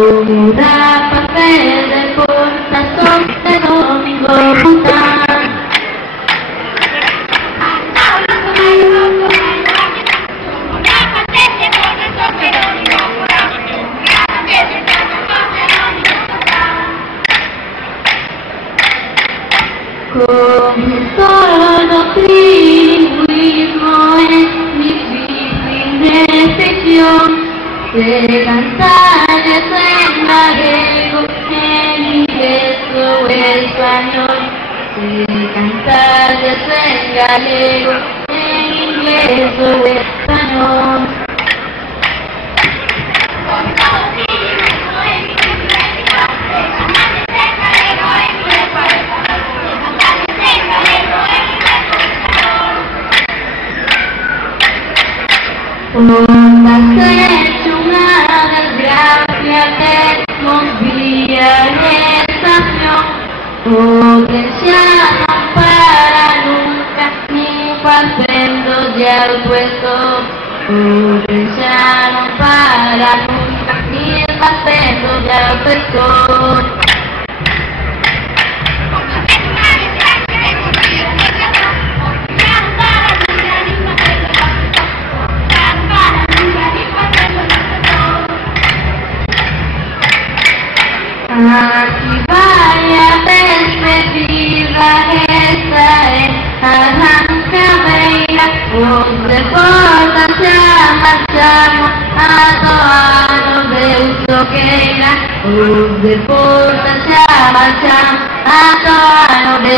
Una papel de portación de domingo puntán. Con solo trilingüismo es difícil definición de cantares en gallego, en inglés o español. De cantares en gallego, en inglés o español. Póngase hecho una desgracia que nos vía estación, potencial no para nunca, ni pasando ya el puesto. Potencial no para nunca, ni pasando ya el puesto. Aquí vaya despedida, esta es Arrancabeira, donde portas ya marchamos a todos de Usoqueira, donde portas ya marchamos a todos de